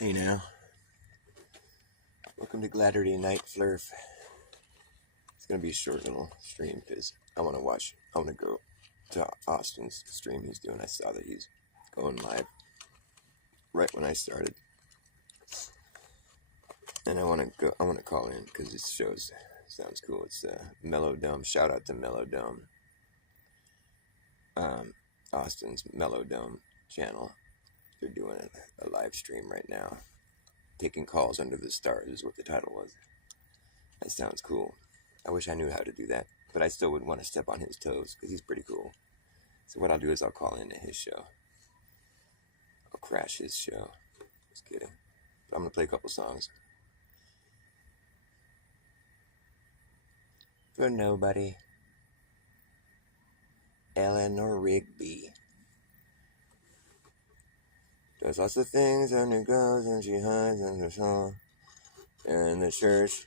Hey now, welcome to Gladderday night flerf. It's gonna be a short little stream because I want to go to Austin's stream he's doing. I saw that he's going live right when I started, and I want to call in because it sounds cool. It's Mellow Dome. Shout out to Mellow Dome, Austin's Mellow Dome channel. They're doing a live stream right now. Taking calls under the stars is what the title was. That sounds cool. I wish I knew how to do that, but I still would want to step on his toes because he's pretty cool. So what I'll do is I'll call into his show. I'll crash his show. Just kidding. But I'm going to play a couple songs. For Nobody, Eleanor Rigby. Does lots of things and goes and she hides in her song. In the church,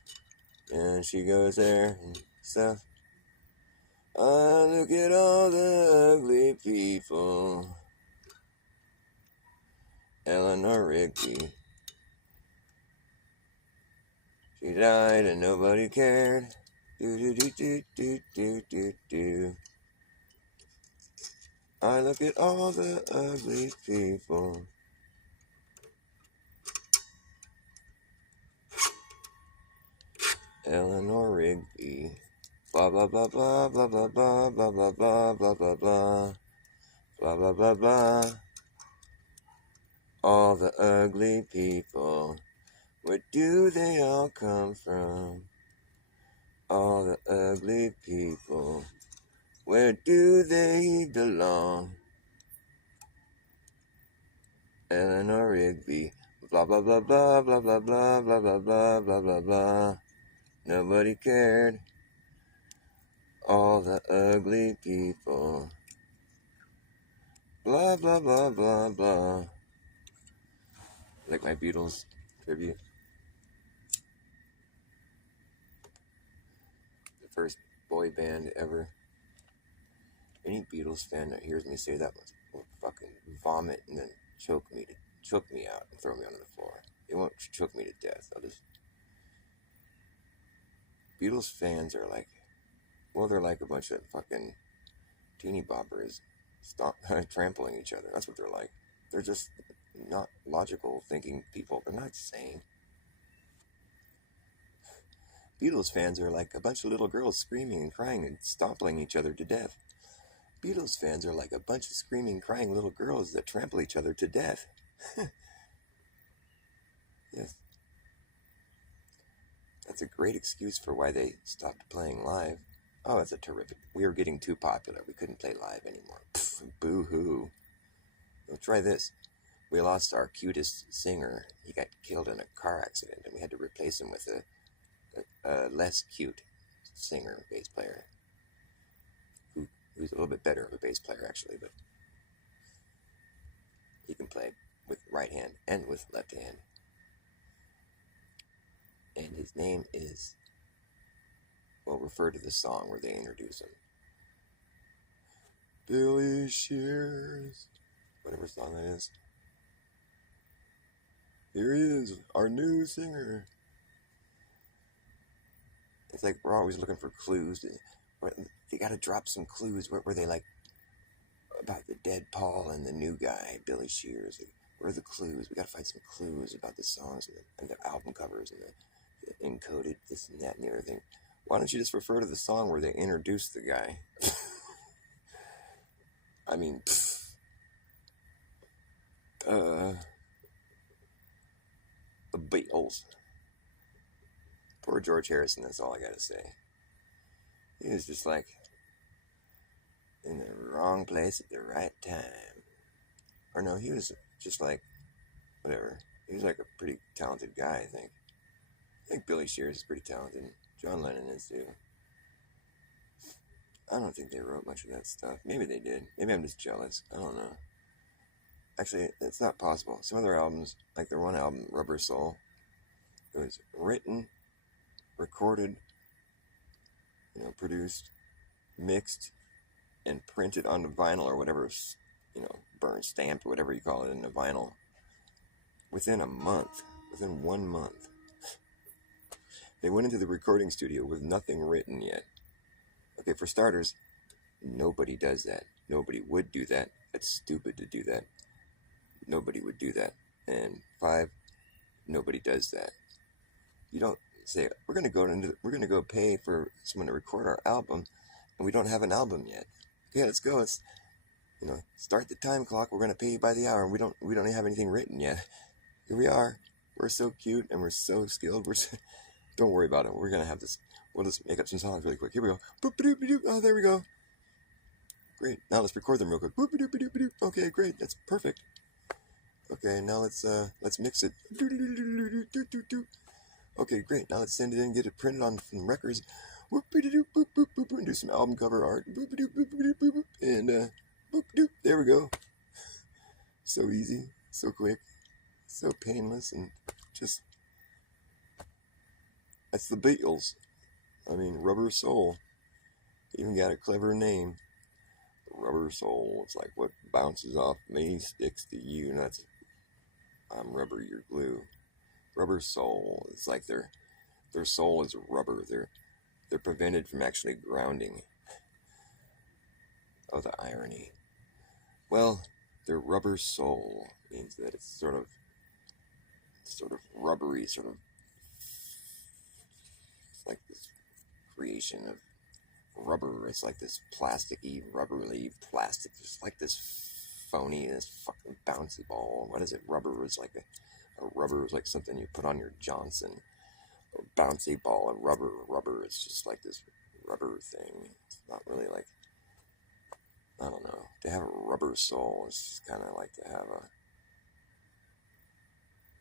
and she goes there and stuff. Look at all the ugly people. Eleanor Rigby. She died and nobody cared. Do do do do do do do do. I look at all the ugly people. Eleanor Rigby. Blah blah blah blah blah blah blah blah blah blah blah blah blah blah blah blah blah. All the ugly people. Where do they all come from? All the ugly people. Where do they belong? Eleanor Rigby. Blah blah blah blah blah blah blah blah blah blah blah blah blah. Nobody cared. All the ugly people. Blah blah blah blah blah. Like my Beatles tribute. The first boy band ever. Any Beatles fan that hears me say that will fucking vomit and then choke me out and throw me onto the floor. It won't choke me to death. Beatles fans are like, well, they're like a bunch of fucking teeny boppers trampling each other. That's what they're like. They're just not logical thinking people. They're not sane. Beatles fans are like a bunch of little girls screaming and crying and stomping each other to death. Beatles fans are like a bunch of screaming, crying little girls that trample each other to death. Yes. That's a great excuse for why they stopped playing live. Oh, that's a terrific. We were getting too popular. We couldn't play live anymore. Pfft, boo-hoo. Well, try this. We lost our cutest singer. He got killed in a car accident, and we had to replace him with a less cute singer, bass player, who's a little bit better of a bass player, actually, but he can play with right hand and with left hand. And his name is, we'll refer to the song where they introduce him. Billy Shears, whatever song that is. Here he is, our new singer. It's like we're always looking for clues. They gotta drop some clues. Where they like about the dead Paul and the new guy, Billy Shears. Where are the clues? We gotta find some clues about the songs and the album covers and the encoded this and that and the other thing. Why don't you just refer to the song where they introduce the guy? I mean, the Beatles. Poor George Harrison, that's all I gotta say. He was just like in the wrong place at the right time. Or no, he was just like, whatever. He was like a pretty talented guy, I think. I think Billy Shears is pretty talented. John Lennon is too. I don't think they wrote much of that stuff. Maybe they did. Maybe I'm just jealous. I don't know. Actually, it's not possible. Some of their albums, like their one album, Rubber Soul, it was written, recorded, produced, mixed, and printed onto vinyl or whatever, burned, stamped, whatever you call it, in a vinyl within a month, within 1 month, they went into the recording studio with nothing written yet. Okay, for starters, nobody does that. Nobody would do that. It's stupid to do that. Nobody would do that. And 5, nobody does that. You don't say, we're gonna go pay for someone to record our album, and we don't have an album yet. Okay, let's go. Let's start the time clock. We're gonna pay you by the hour, and we don't even have anything written yet. Here we are. We're so cute and we're so skilled. Don't worry about it. We're gonna have this. We'll just make up some songs really quick. Here we go. Oh, there we go. Great. Now let's record them real quick. Okay, great. That's perfect. Okay, now let's mix it. Okay, great. Now let's send it in and get it printed on some records. And do some album cover art. And there we go. So easy, so quick, so painless, and just that's the Beatles. I mean, Rubber Soul. Even got a clever name. Rubber Soul. It's like what bounces off me sticks to you. And I'm rubber, you're glue. Rubber Soul. It's like their soul is rubber. They're prevented from actually grounding. Oh, the irony. Well, their rubber soul means that it's sort of rubbery, it's like this creation of rubber. It's like this plasticky, rubbery plastic. It's like this phony, this fucking bouncy ball. What is it? Rubber is like a rubber is like something you put on your Johnson. A bouncy ball of rubber. It's just like this rubber thing. It's not really like, I don't know. To have a rubber soul is just kind of like to have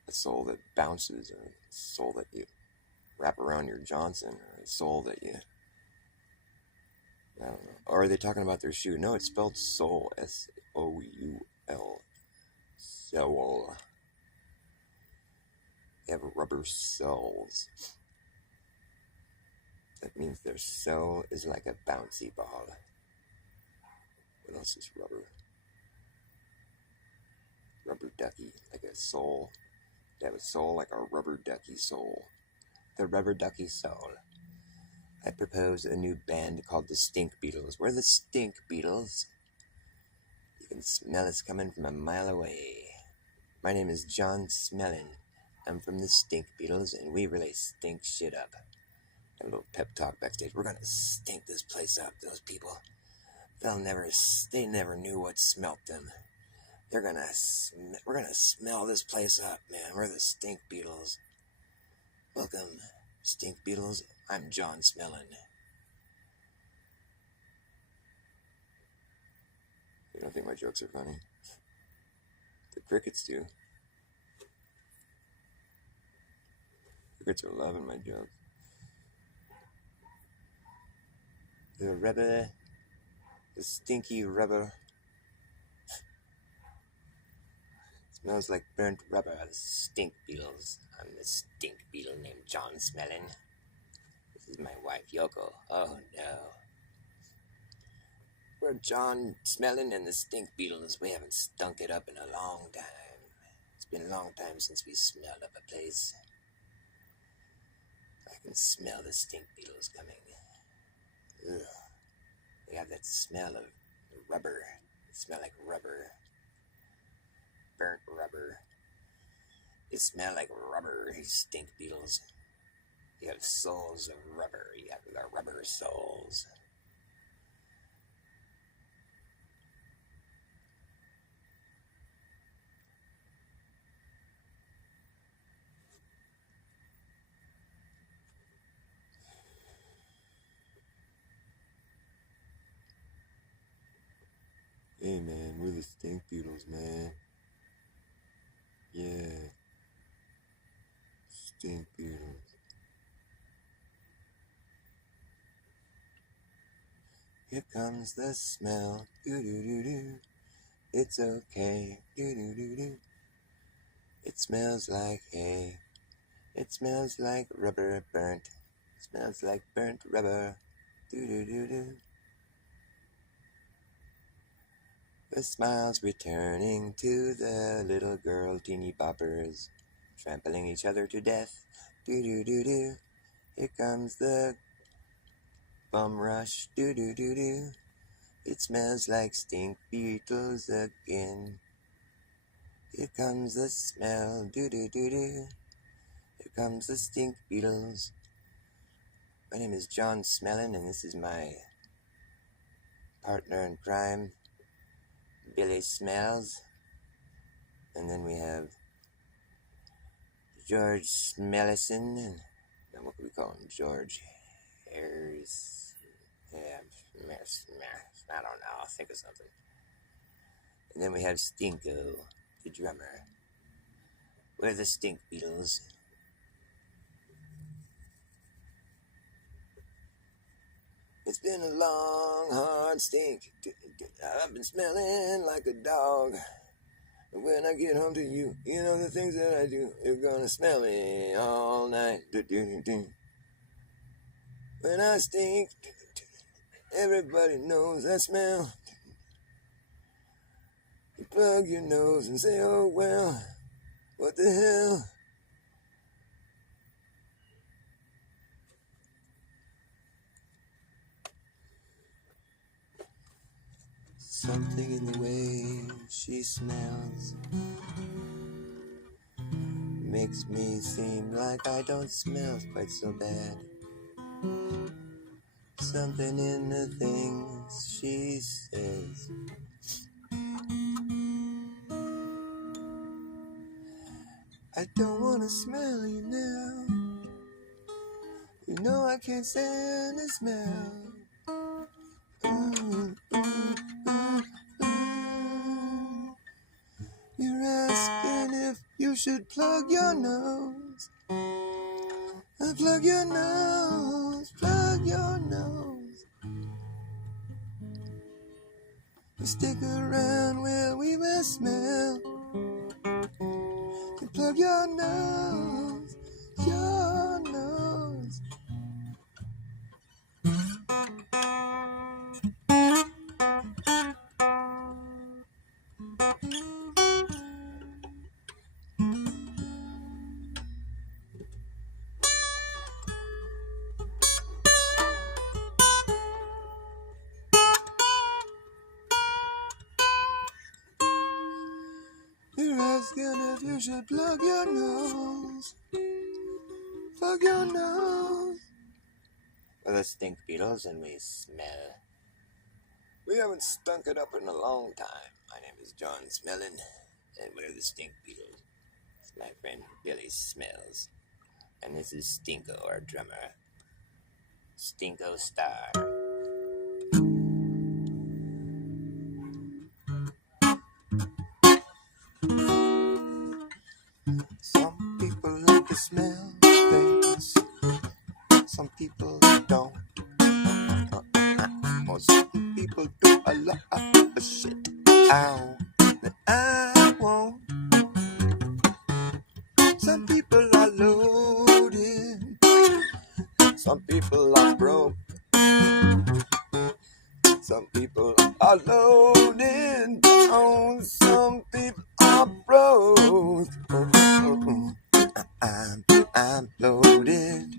a soul that bounces, or a soul that you wrap around your Johnson, or a soul that you, I don't know. Or are they talking about their shoe? No, it's spelled soul. S-O-U-L. Soul. They have rubber soles. That means their soul is like a bouncy ball. What else is rubber? Rubber ducky, like a soul. They have a soul like a rubber ducky soul. The rubber ducky soul. I propose a new band called the Stink Beatles. We're the Stink Beatles. You can smell us coming from a mile away. My name is John Smellin. I'm from the Stink Beatles, and we really stink shit up. A little pep talk backstage. We're gonna stink this place up, those people. They never knew what smelt them. We're gonna smell this place up, man. We're the Stink Beatles. Welcome, Stink Beatles. I'm John Smellin. You don't think my jokes are funny? The crickets do. Crickets are loving my jokes. The rubber, the stinky rubber. Smells like burnt rubber. The Stink Beatles. I'm the Stink Beetle named John Smellin. This is my wife Yoko. Oh no. We're John Smellin and the Stink Beetles. We haven't stunk it up in a long time. It's been a long time since we smelled up a place. I can smell the Stink Beetles coming. Ugh. They have that smell of rubber. They smell like rubber. Burnt rubber. They smell like rubber, you Stink Beetles. You have souls of rubber. You have the rubber souls. Hey man, we're the Stink Beetles, man. Yeah. Stink Beetles. Here comes the smell. Doo-doo-doo-doo. It's okay. Doo-doo-doo-doo. It smells like hay. It smells like rubber burnt. It smells like burnt rubber. Doo-doo-doo-doo. The smiles returning to the little girl teeny boppers, trampling each other to death. Do-do-do-do. Here comes the bum rush. Do-do-do-do. It smells like stink beetles again. Here comes the smell. Do-do-do-do. Here comes the stink beetles. My name is John Smellin, and this is my partner in crime, Billy Smells. And then we have George Smellison, and what can we call him? George Harris. Yeah, I don't know. I'll think of something. And then we have Stinko, the drummer. We're the Stink Beetles. It's been a long, hard stink. I've been smelling like a dog. But when I get home to you, you know the things that I do. You're gonna smell me all night. When I stink, everybody knows I smell. You plug your nose and say, oh well, what the hell? Something in the way she smells makes me seem like I don't smell quite so bad. Something in the things she says. I don't wanna smell you now. You know I can't stand the smell. Ooh, ooh, ooh, ooh. You're asking if you should plug your nose. Plug your nose, plug your nose. You stick around where we will smell. You plug your nose, your nose. You're asking if you should plug your nose. Plug your nose. We're the Stink Beetles and we smell. We haven't stunk it up in a long time. My name is John Smellin, and we're the Stink Beetles. It's my friend Billy Smells. And this is Stinko, our drummer. Stinko Star. Some people like to smell things. Some people don't. Well, some people do a lot of shit. Ow, that I won't. Some people are loaded. Some people are broke. Some people are loaded. Oh, some people are broke. I'm loaded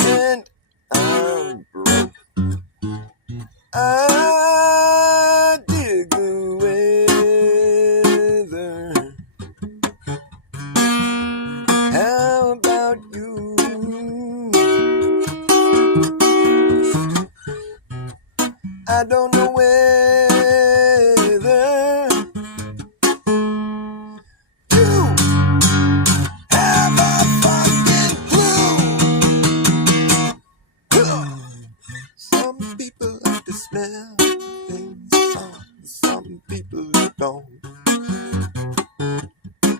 and I'm broke. I dig the weather. How about you? I don't know whether you have a fucking clue. Some people like to smell things, some people don't.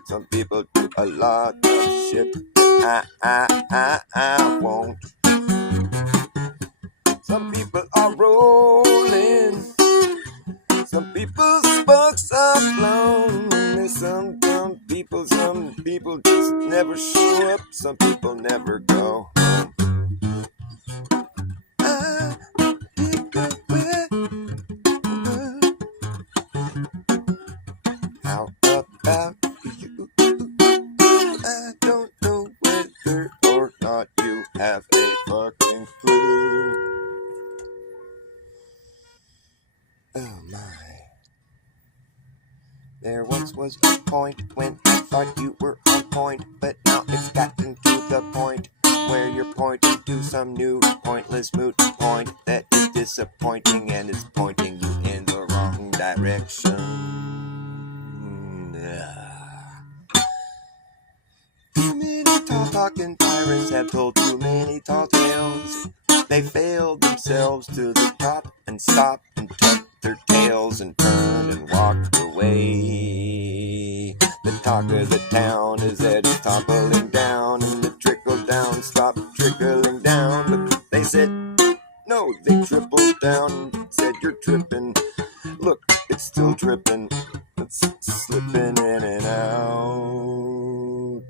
Some people do a lot of shit I won't. Some people are rolling. Some people's sparks are blown. Some people just never show up. Some people never go home. I dig the weather. How about you? I don't know whether or not you have a fucking clue. Oh my. There once was a point when I thought you were on point, but now it's gotten to the point where you're pointing to some new pointless moot point that is disappointing and is pointing you in the wrong direction. Too many tall talking tyrants have told too many tall tales. They failed themselves to the top and stopped and tucked their tails and turned and walked away. The talk of the town is that it's toppling down, and the trickle down stopped trickling down. But they said, no, they tripled down and said, you're tripping. Look, it's still dripping. It's slipping in and out.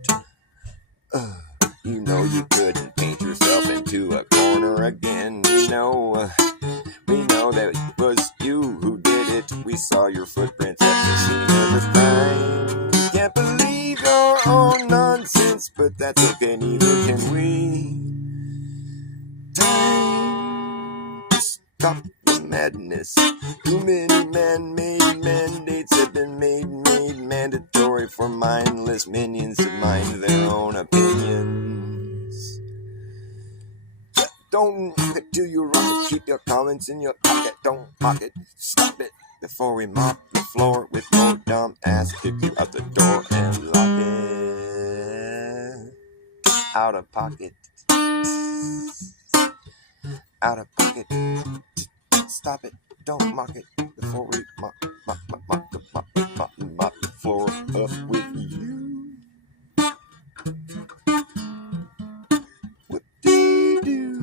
You know you couldn't paint yourself into a corner again. We know that it was you who did it. We saw your footprints at the scene of the crime. You can't believe your own nonsense, but that's okay, neither can we. Time to stop the madness. Too many man-made mandates have been made mandatory for mindless minions to mind their own opinions. Don't knock it till you rock it. Keep your comments in your pocket. Don't mock it. Stop it before we mop the floor with your dumb ass. Kick you out the door and lock it. Out of pocket. Out of pocket. Stop it. Don't mock it before we mop the floor up with you. What do you do?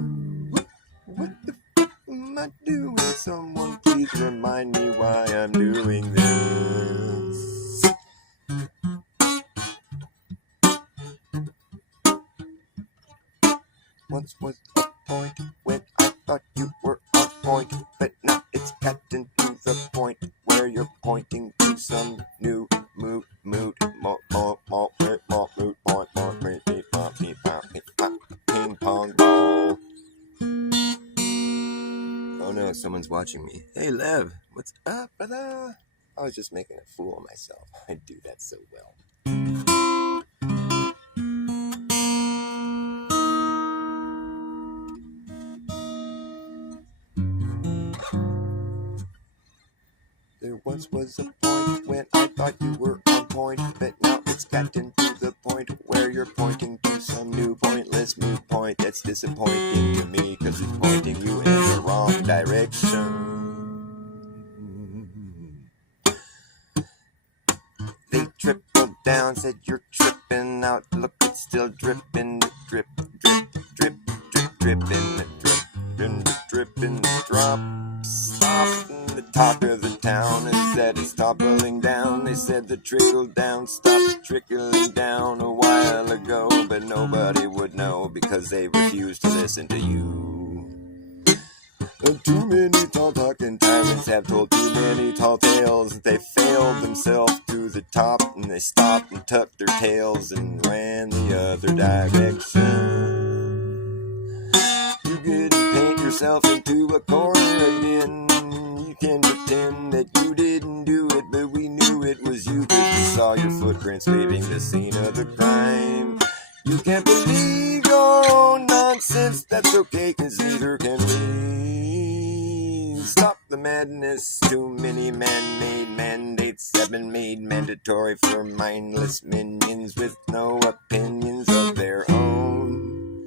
What the fuck am I doing? Someone please remind me why I'm doing this. Once was a point when I thought you were on point, but now it's gotten to the point where you're pointing to some new moot ping pong ball. Oh no, someone's watching me. Hey Lev, what's up, brother? I was just making a fool of myself. I do that so well. There once was a point when I thought you were on point, but now it's gotten to the point where you're pointing to some new pointless moot point that's disappointing to me, cause it's pointing you in the wrong direction. They tripled down, said you're tripping out. Look, it's still dripping, drip, drip, drip, drip, dripping, dripping, drop. Stop. The talk of the town is that it's toppling down. They said the trickle down stopped trickling down a while ago, but nobody would know because they refused to listen to you. Too many tall talking tyrants have told too many tall tales. They failed themselves to the top, and they stopped and tucked their tails and ran the other direction. You couldn't paint yourself into a corner again. You can pretend that you didn't do it, but we knew it was you, cause we saw your footprints leaving the scene of the crime. You can't believe your own nonsense, that's okay, cause neither can we. Stop the madness. Too many man-made mandates have been made mandatory for mindless minions with no opinions of their own.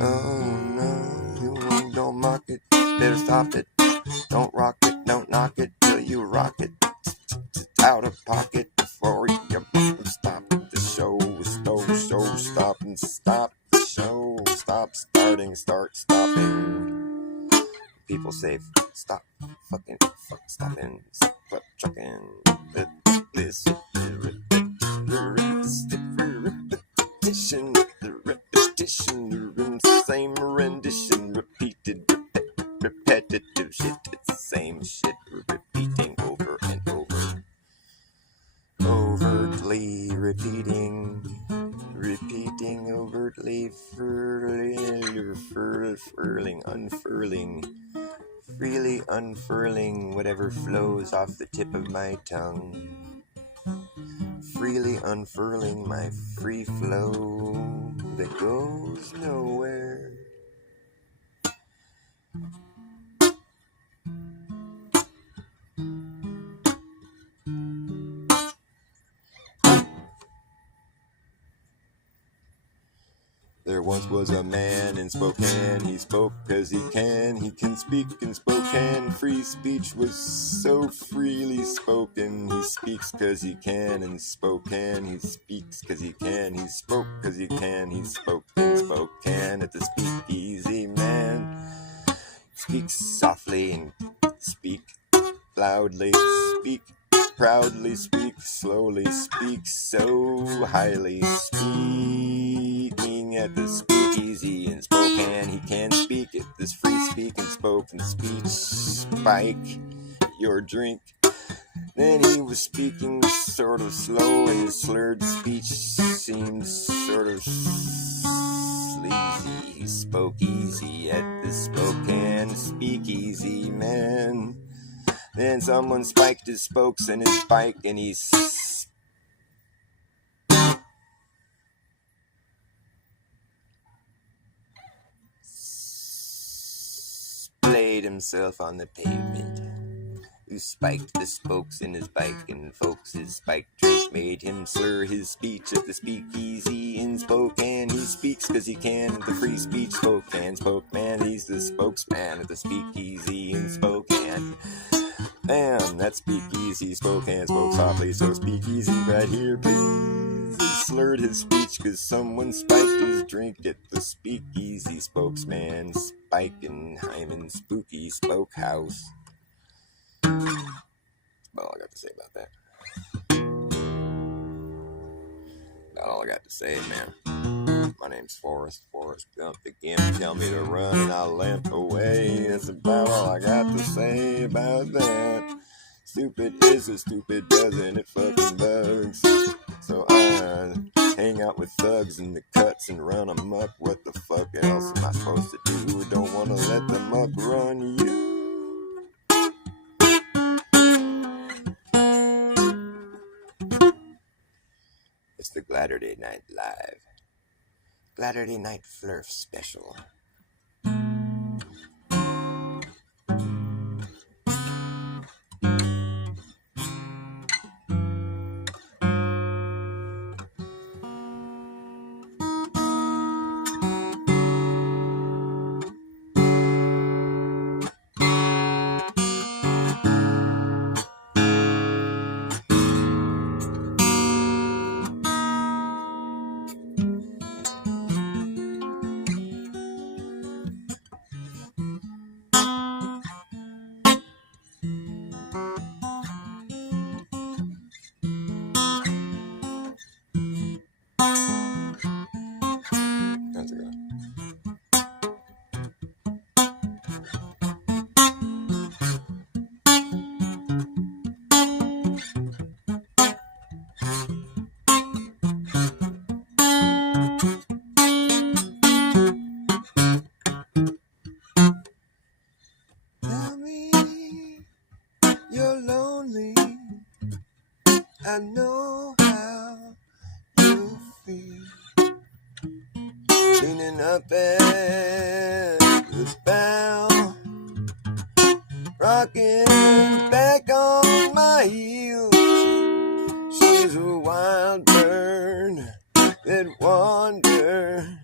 Oh no, you don't mock it, better stop it. Don't rock it, don't knock it till you rock it. Out of pocket before you stop the show. Stop and stop the show. Stop starting, start stopping. People say stop fucking stopping, stop trucking. This repetition, the same rendition, repeated, repetitive shit. It's the same shit repeating over and over. overtly repeating, overtly furling, unfurling, freely unfurling whatever flows off the tip of my tongue, freely unfurling my free flow that goes nowhere. There once was a man in Spokane, he spoke 'cause he can speak in Spokane. Free speech was so freely spoken. He speaks 'cause he can in Spokane. He speaks 'cause he can. He spoke 'cause he can. He spoke in Spokane at the speakeasy man. Speak softly and speak loudly, speak proudly, speak slowly, speak so highly, speaking at the speakeasy in Spokane. He can speak at this free speak and spoken speech. Spike your drink. Then he was speaking sort of slow, and his slurred speech seemed sort of sleazy. He spoke easy at the Spokane speakeasy man. Then someone spiked his spokes in his bike, and he splayed himself on the pavement. Who spiked the spokes in his bike, and folks, his spiked drink made him slur his speech at the speakeasy in Spokane. He speaks 'cause he can at the free speech Spokane. Spokane, he's the spokesman at the speakeasy in Spokane. Bam, that speakeasy Spokane spoke softly, so speakeasy right here, please. He slurred his speech 'cause someone spiked his drink at the speakeasy spokesman. Spike and Hyman Spooky Spoke House. That's all I got to say about that. That's all I got to say, man. My name's Forrest Gump. The gimp tell me to run and I'll limp away. That's about all I got to say about that. Stupid is as stupid does, and it fucking bugs. So I hang out with thugs in the cuts and run amok. What the fuck else am I supposed to do? Don't wanna let the muck run you. It's the Gladderday Night Live. Gladderday Night Flerf Special. I know how you feel. Leaning up at the bow, rocking back on my heels. She's a wild bird that wander,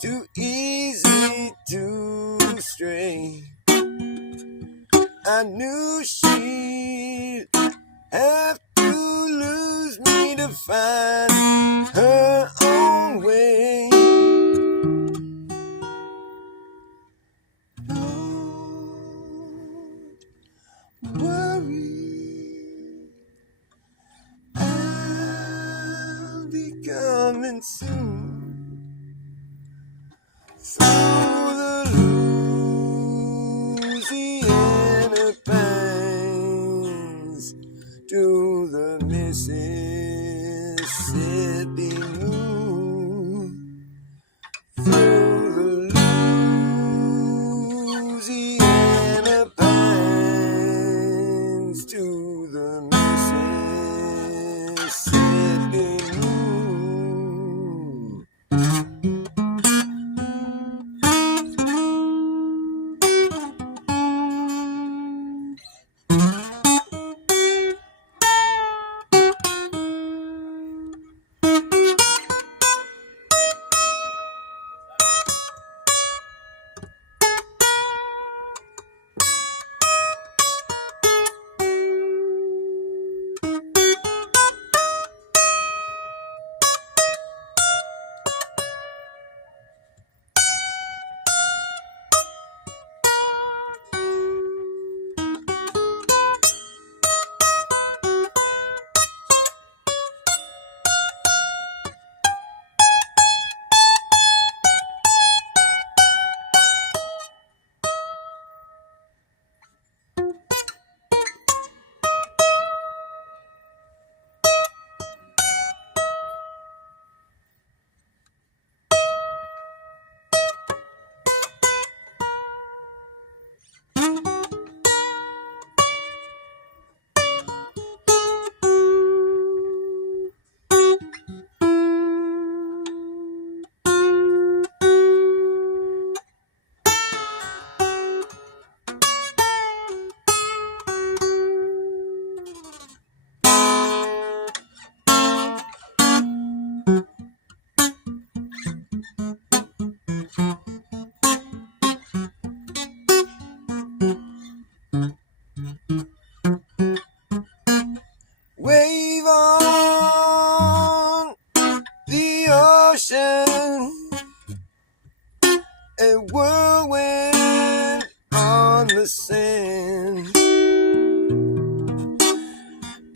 too easy to stray. I knew she'd have to lose me to find her own way. Don't worry, I'll be coming soon. Through the Louisiana pines to the Mississippi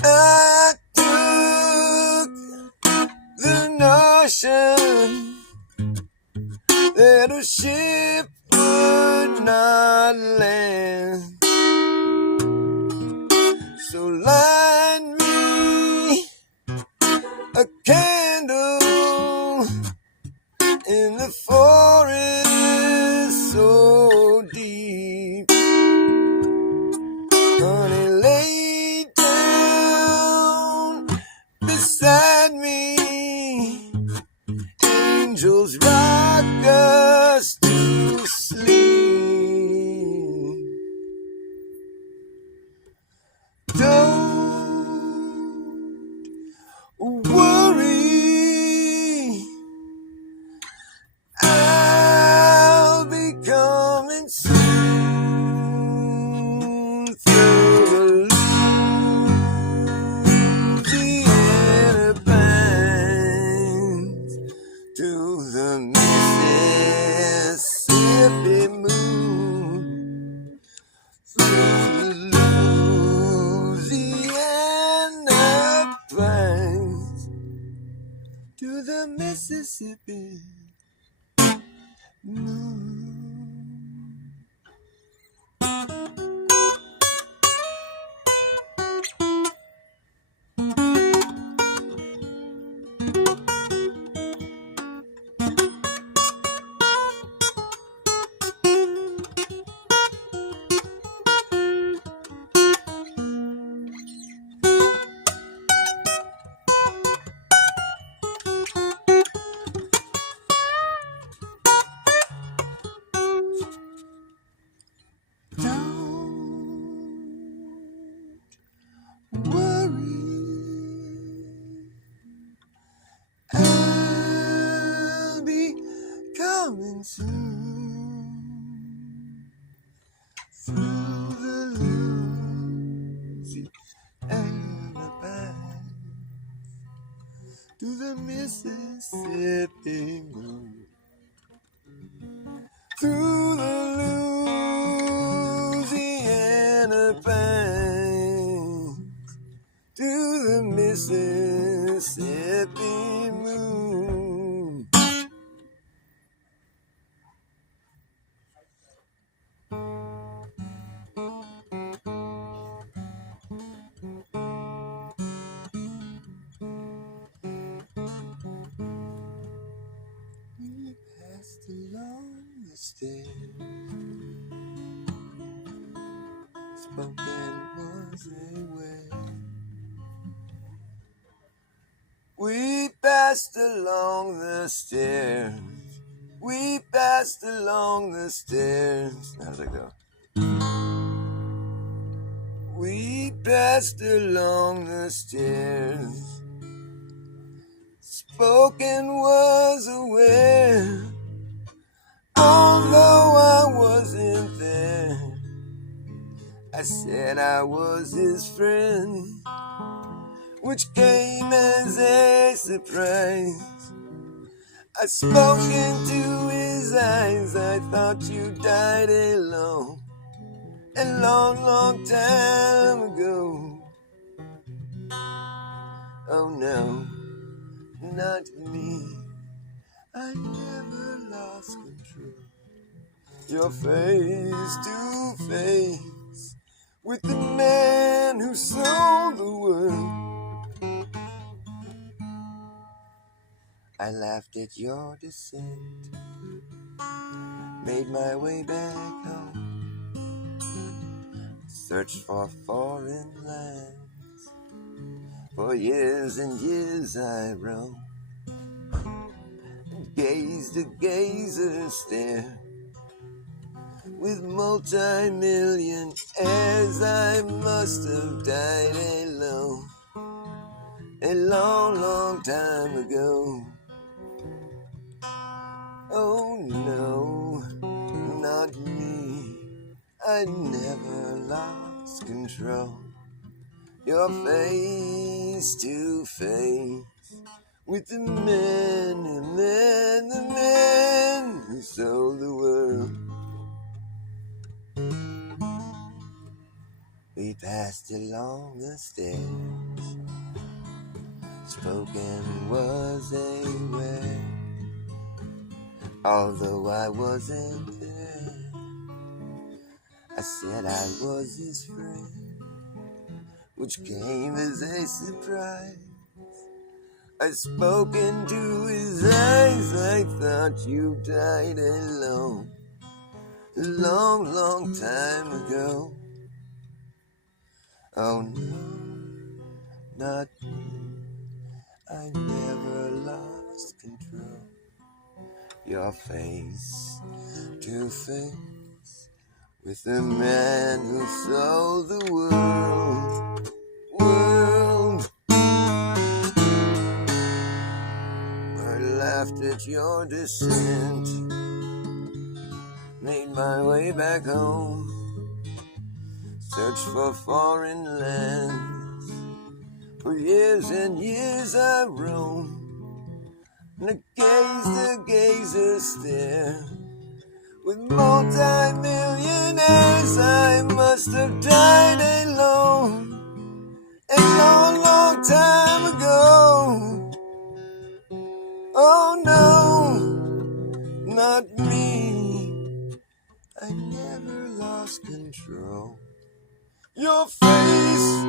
I took the notion that a ship would not land. So light me a candle in the forest so deep. Honey, lay down beside me. Angels rock us to sleep. Don't worry, I'll be coming soon through the Louisiana pines to the Mississippi moon, through the Louisiana pines to the Mississippi moon. Don't worry, I'll be coming soon through the Louisiana pines to the Mississippi moon, through the Louisiana pines to the Mississippi moon. We passed along the stairs, spoken was a word. We passed along the stairs. We passed along the stairs. How does it go? We passed along the stairs. Spoken was aware, although I wasn't there. I said I was his friend, which came as a surprise. I spoke into his eyes. I thought you died alone a long, long time ago. Oh no, not me. I never lost control. You're face to face with the man who sold the world. I laughed at your descent, made my way back home, searched for foreign lands. For years and years I roamed, gazed a gazer stare, with multi-million heirs. I must have died alone a long, long time ago. Oh no, not me. I never lost control. You're face to face with the man who sold the world. We passed along the stairs. Spoken was a word, although I wasn't there. I said I was his friend, which came as a surprise. I spoke into his eyes. I thought you died alone a long, long time ago. Oh no, not me. I never lost control. Your face to face with the man who sold the world. I laughed at your descent, made my way back home, searched for foreign lands. For years and years I roamed, and a gazer stare. With multi-millionaires I must have died alone a long, long time ago. Oh no, not me. I never lost control. Your face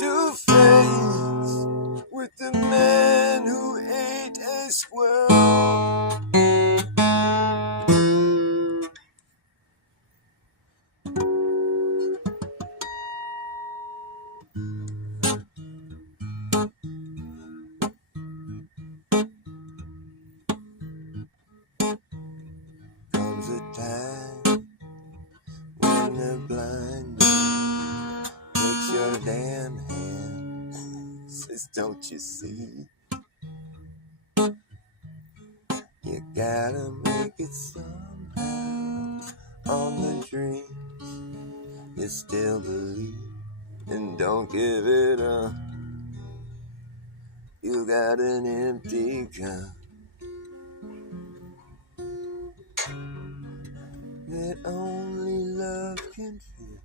to face with the man who ate a squirrel. Comes a time when the blind man takes your damn hand, says, don't you see? You gotta make it somehow on the dreams you still believe, and don't give it up. You got an empty cup that only love can fill.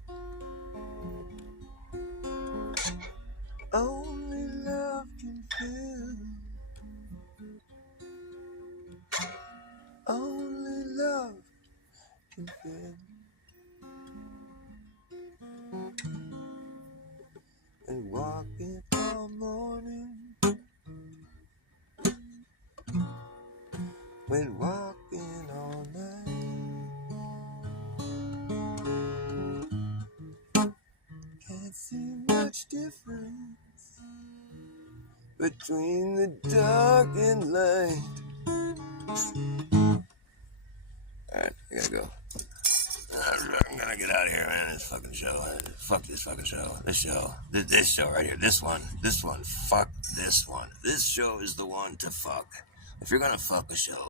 Only love can fill. Only love can fill. And walking all morning, when walking all night, can't see much difference between the dark and light. Alright, I gotta go. I'm gonna get out of here, man. This fucking show. Fuck this fucking show. This show right here. This one. Fuck this one. This show is the one to fuck. If you're gonna fuck a show,